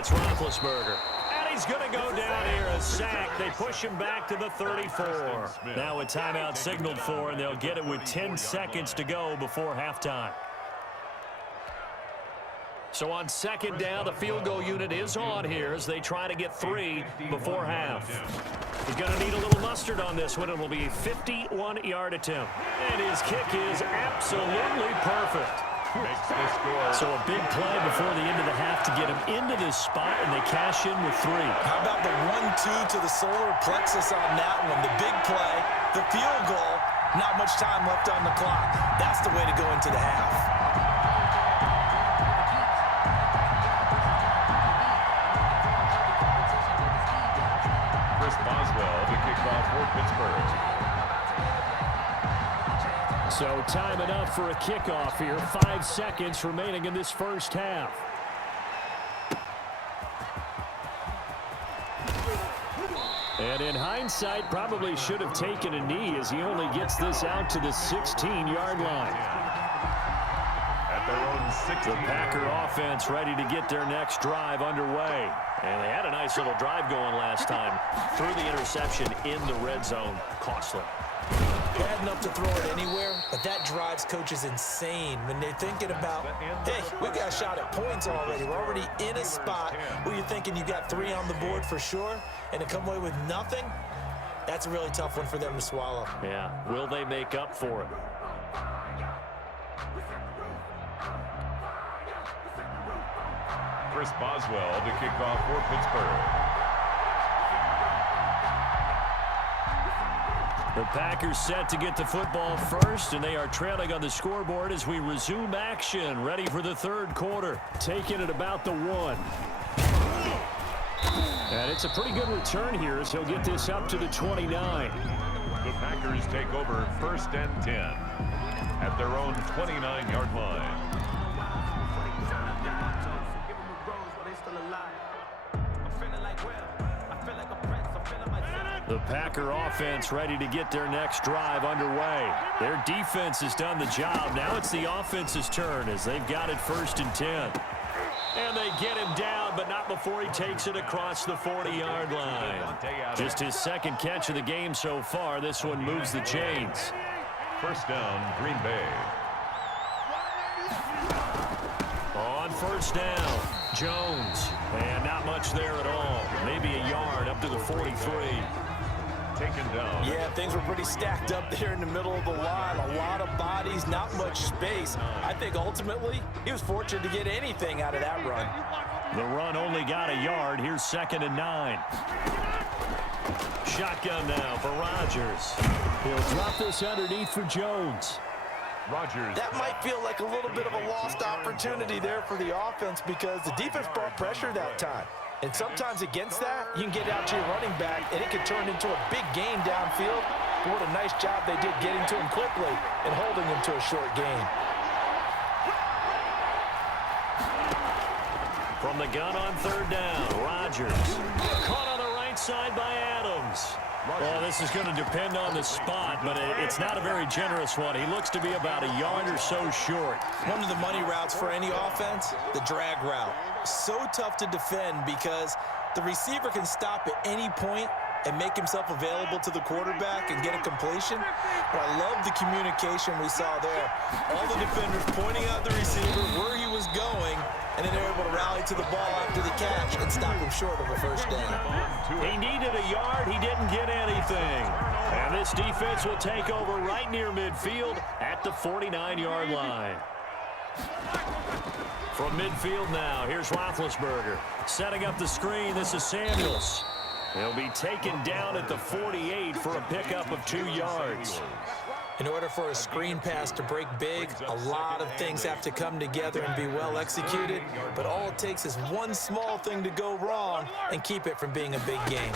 it's Roethlisberger. And he's going to go down here, a sack. They push him back to the 34. Now a timeout signaled for, and they'll get it with 10 seconds to go before halftime. So on second down, the field goal unit is on here as they try to get 3 before half. He's going to need a little mustard on this one. It will be a 51-yard attempt. And his kick is absolutely perfect. So a big play before the end of the half to get him into this spot, and they cash in with 3. How about the 1-2 to the solar plexus on that one? The big play, the field goal, not much time left on the clock. That's the way to go into the half. The kickoff for Pittsburgh. So time enough for a kickoff here. 5 seconds remaining in this first half. And in hindsight, probably should have taken a knee as he only gets this out to the 16-yard line. At their own 16. The Packer offense ready to get their next drive underway. And they had a nice little drive going last time. Threw the interception in the red zone. Costly. Bad enough to throw it anywhere, but that drives coaches insane when they're thinking about, hey, we got a shot at points already. We're already in a spot where you're thinking you got 3 on the board for sure, and to come away with nothing, that's a really tough one for them to swallow. Yeah, will they make up for it? Chris Boswell, the kickoff for Pittsburgh. The Packers set to get the football first, and they are trailing on the scoreboard as we resume action, ready for the third quarter. Taking it about the 1. And it's a pretty good return here as he'll get this up to the 29. The Packers take over 1st and 10 at their own 29-yard line. The Packer offense ready to get their next drive underway. Their defense has done the job. Now it's the offense's turn as they've got it 1st and 10. And they get him down, but not before he takes it across the 40-yard line. Just his second catch of the game so far. This one moves the chains. 1st down, Green Bay. On 1st down, Jones. And not much there at all. Maybe a yard up to the 43. Taken down. Yeah, things were pretty stacked up there in the middle of the line. A lot of bodies, not much space. I think ultimately he was fortunate to get anything out of that run. The run only got a yard. Here's 2nd and 9. Shotgun now for Rodgers. He'll drop this underneath for Jones. Rodgers. That might feel like a little bit of a lost opportunity there for the offense because the defense brought pressure that time. And sometimes against that, you can get out to your running back, and it can turn into a big gain downfield. But what a nice job they did getting to him quickly and holding him to a short gain. From the gun on 3rd down, Rodgers. Caught on the right side by Adams. Well, this is going to depend on the spot, but it's not a very generous one. He looks to be about a yard or so short. One of the money routes for any offense, the drag route. So tough to defend because the receiver can stop at any point and make himself available to the quarterback and get a completion. But I love the communication we saw there. All the defenders pointing out the receiver where he was going, and then they're able to rally to the ball after the catch and stop him short of a 1st down. He needed a yard. He didn't get anything. And this defense will take over right near midfield at the 49-yard line. From midfield now, here's Roethlisberger. Setting up the screen, this is Samuels. He'll be taken down at the 48 for a pickup of 2 yards. In order for a screen pass to break big, a lot of things have to come together and be well executed, but all it takes is one small thing to go wrong and keep it from being a big game.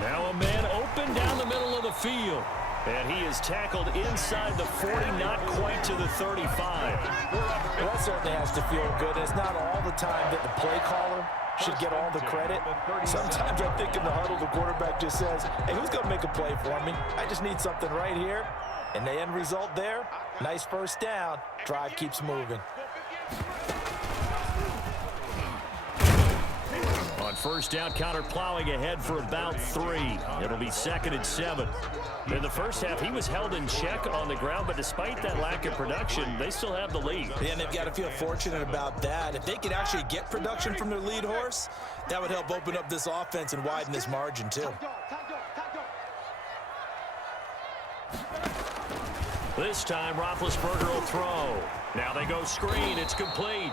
Now a man open down the middle of the field. And he is tackled inside the 40, not quite to the 35. Well, that certainly has to feel good. It's not all the time that the play caller should get all the credit. Sometimes I think in the huddle, the quarterback just says, hey, who's going to make a play for me? I just need something right here. And the end result there, nice 1st down. Drive keeps moving. first down, counter plowing ahead for about 3. It'll be 2nd and 7. In the first half, he was held in check on the ground, but despite that lack of production, they still have the lead. Yeah, and they've got to feel fortunate about that. If they could actually get production from their lead horse, that would help open up this offense and widen this margin too. This time, Roethlisberger will throw. Now they go screen. It's complete.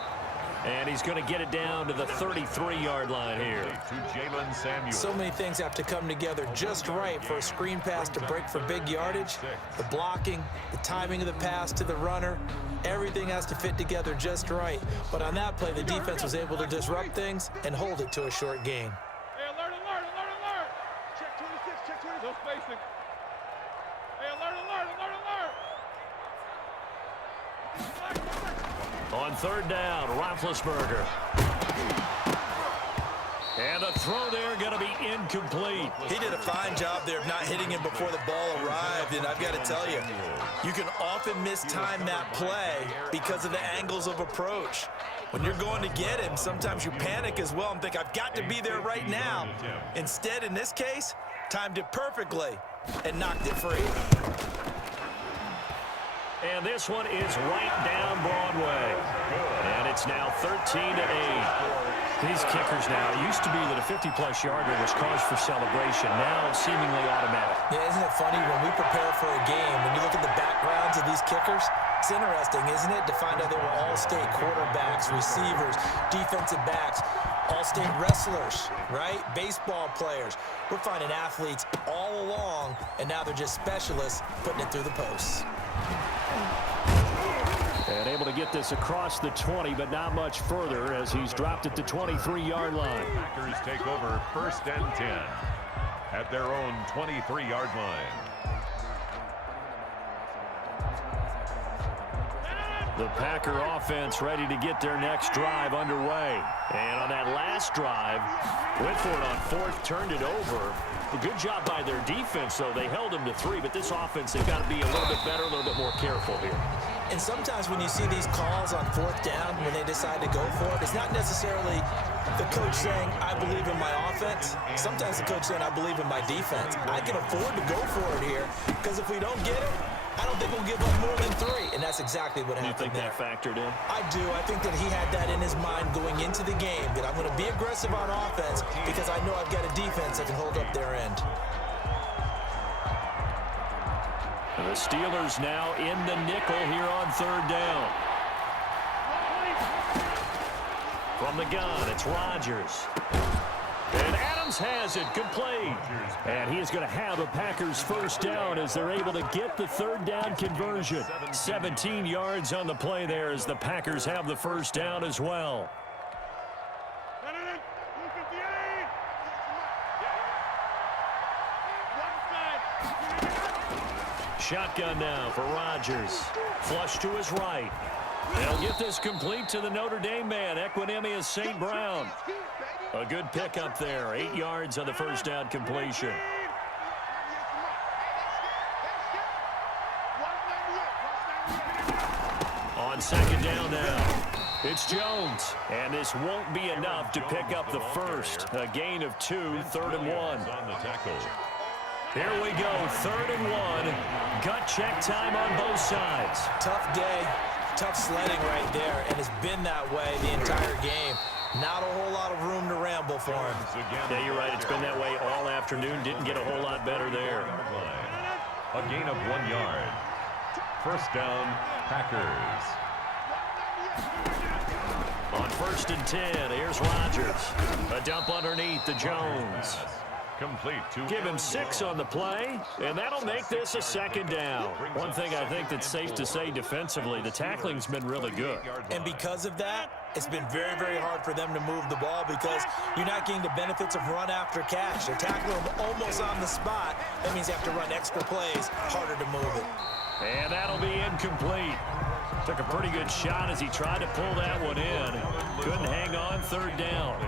And he's going to get it down to the 33-yard line here. To Jalen Samuels. So many things have to come together just right for a screen pass to break for big yardage. The blocking, the timing of the pass to the runner, everything has to fit together just right. But on that play, the defense was able to disrupt things and hold it to a short gain. Hey, alert, alert, alert, alert. Check 26, check 26. No spacing. Hey, alert, alert, alert, alert. On 3rd down, Roethlisberger. And the throw there going to be incomplete. He did a fine job there of not hitting him before the ball arrived, and I've got to tell you, you can often mistime that play because of the angles of approach. When you're going to get him, sometimes you panic as well and think, I've got to be there right now. Instead, in this case, timed it perfectly and knocked it free. And this one is right down Broadway. And it's now 13-8. These kickers now, it used to be that a 50-plus yarder was cause for celebration. Now seemingly automatic. Yeah, isn't it funny when we prepare for a game, when you look at the backgrounds of these kickers, it's interesting, isn't it, to find out they were all-state quarterbacks, receivers, defensive backs, all-state wrestlers, right? Baseball players. We're finding athletes all along, and now they're just specialists putting it through the posts. And able to get this across the 20, but not much further as he's dropped it to 23-yard line. Packers take over 1st and 10 at their own 23-yard line. The Packer offense ready to get their next drive underway. And on that last drive, went for it on 4th, turned it over. A good job by their defense, though. They held them to 3, but this offense, they've got to be a little bit better, a little bit more careful here. And sometimes when you see these calls on 4th down, when they decide to go for it, it's not necessarily the coach saying, I believe in my offense. Sometimes the coach saying, I believe in my defense. I can afford to go for it here, because if we don't get it, I don't think we'll give up more than 3, and that's exactly what happened there. You think that factored in? I do. I think that he had that in his mind going into the game, that I'm going to be aggressive on offense because I know I've got a defense that can hold up their end. And the Steelers now in the nickel here on 3rd down. From the gun, it's Rodgers. And Adams has it. Good play. And he is going to have a Packers 1st down as they're able to get the 3rd down conversion. 17 yards on the play there as the Packers have the 1st down as well. Shotgun now for Rodgers. Flush to his right. They'll get this complete to the Notre Dame man, Equinemius St. Brown. A good pickup there. 8 yards on the 1st down completion. On 2nd down now, it's Jones. And this won't be enough to pick up the 1st. A gain of 2, 3rd and 1. On the tackle. Here we go, 3rd and 1. Gut check time on both sides. Tough day, tough sledding right there, and it's been that way the entire game. Not a whole lot of room to ramble for him. Yeah, you're right. It's been that way all afternoon. Didn't get a whole lot better there. A gain of 1 yard. 1st down, Packers. On 1st and 10, here's Rodgers. A dump underneath to Jones. Complete to Give him 6 on the play, and that'll make this a 2nd down. One thing I think that's safe to say defensively, the tackling's been really good. And because of that, it's been very, very hard for them to move the ball because you're not getting the benefits of run after catch. They're tackling them almost on the spot. That means you have to run extra plays, harder to move it. And that'll be incomplete. Took a pretty good shot as he tried to pull that one in. Couldn't hang on 3rd down.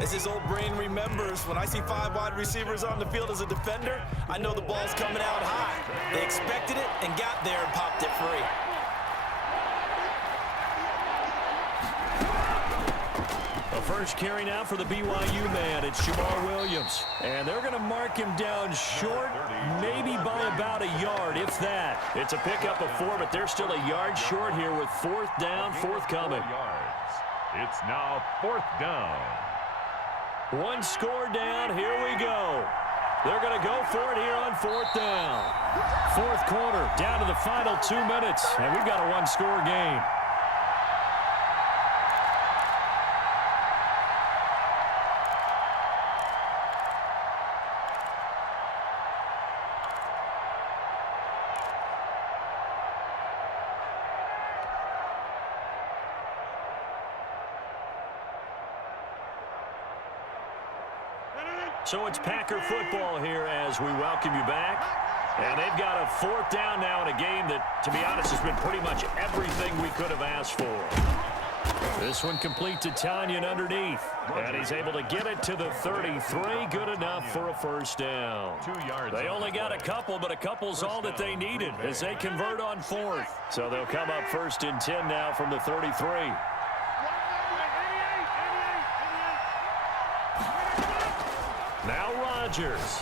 As his old brain remembers, when I see 5 wide receivers on the field as a defender, I know the ball's coming out high. They expected it and got there and popped it free. A First carry now for the BYU man. It's Jamal Williams. And they're going to mark him down short, maybe by about a yard, if that. It's a pickup of 4, but they're still a yard short here with 4th down, forthcoming. It's now 4th down. One score down. Here we go. They're going to go for it here on 4th down. 4th quarter, down to the final 2 minutes, and we've got a one-score game. So it's Packer football here as we welcome you back. And they've got a 4th down now in a game that, to be honest, has been pretty much everything we could have asked for. This one complete to Tanyan underneath. And he's able to get it to the 33. Good enough for a 1st down. 2 yards. They only got a couple, but a couple's all that they needed as they convert on 4th. So they'll come up 1st and 10 now from the 33. Now Rodgers.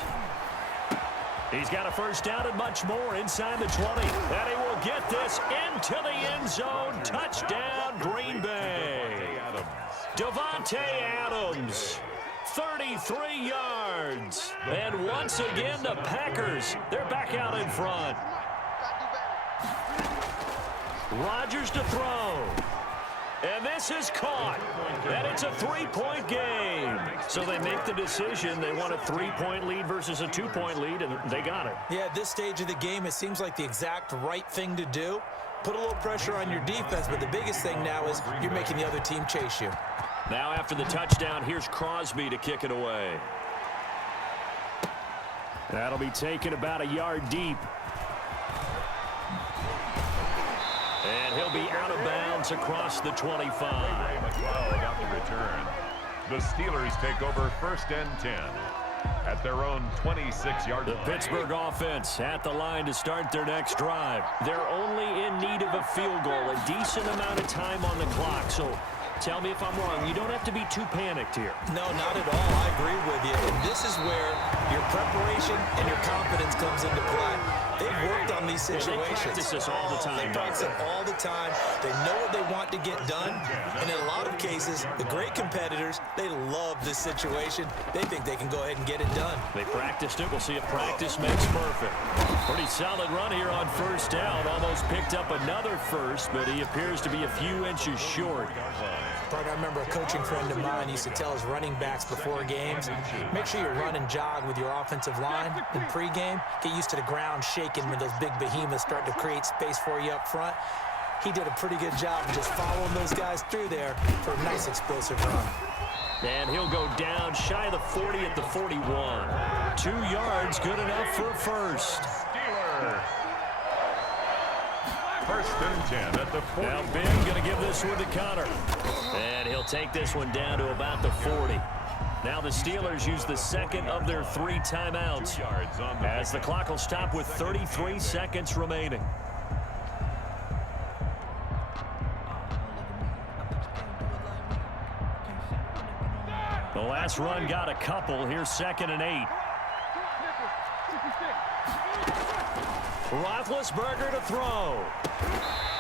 He's got a 1st down and much more inside the 20. And he will get this into the end zone. Touchdown, Green Bay. Davante Adams, 33 yards. And once again, the Packers, they're back out in front. Rodgers to throw. And this is caught. And it's a 3-point game. So they make the decision. They want a 3-point lead versus a 2-point lead, and they got it. Yeah, at this stage of the game, it seems like the exact right thing to do. Put a little pressure on your defense, but the biggest thing now is you're making the other team chase you. Now after the touchdown, here's Crosby to kick it away. That'll be taken about a yard deep. And he'll be out of bounds across the 25. Got the return. The Steelers take over 1st and 10 at their own 26-yard line. The Pittsburgh offense at the line to start their next drive. They're only in need of a field goal, a decent amount of time on the clock. So tell me if I'm wrong. You don't have to be too panicked here. No, not at all. I agree with you. And this is where your preparation and your confidence comes into play. They've worked on these situations. They practice this all the time. They practice it all the time. They know what they want to get done. And in a lot of cases, the great competitors, they love this situation. They think they can go ahead and get it done. They practiced it. We'll see if practice makes perfect. Pretty solid run here on 1st down. Almost picked up another first, but he appears to be a few inches short. I remember a coaching friend of mine used to tell his running backs before games, make sure you run and jog with your offensive line in pregame. Get used to the ground shaking when those big behemoths start to create space for you up front. He did a pretty good job of just following those guys through there for a nice explosive run. And he'll go down shy of the 40 at the 41. 2 yards, good enough for a first. Steelers. 1st and 10 at the 40. Now Ben going to give this one to Connor. And he'll take this one down to about the 40. Now the Steelers use the 2nd of their 3 timeouts as the clock will stop with 33 seconds remaining. The last run got a couple. Here's 2nd and 8. Roethlisberger to throw.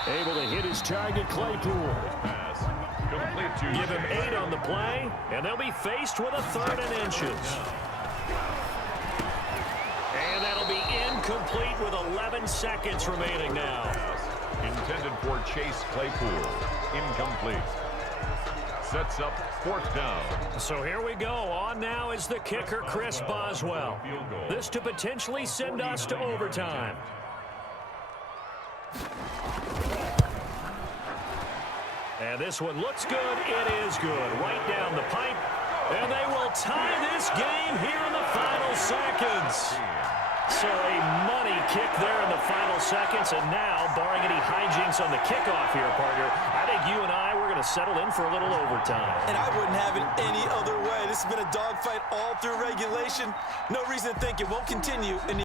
Able to hit his target, Claypool. Give him 8 on the play, and they'll be faced with a 3rd and inches. And that'll be incomplete with 11 seconds remaining now. Intended for Chase Claypool. Incomplete. Sets up 4th down. So here we go. On now is the kicker, Chris Boswell. This to potentially send us to overtime. And this one looks good. It is good. Right down the pipe. And they will tie this game here in the final seconds. So a money kick there in the final seconds. And now, barring any hijinks on the kickoff here, partner, I think you and I, we're going to settle in for a little overtime. And I wouldn't have it any other way. This has been a dogfight all through regulation. No reason to think it won't continue in the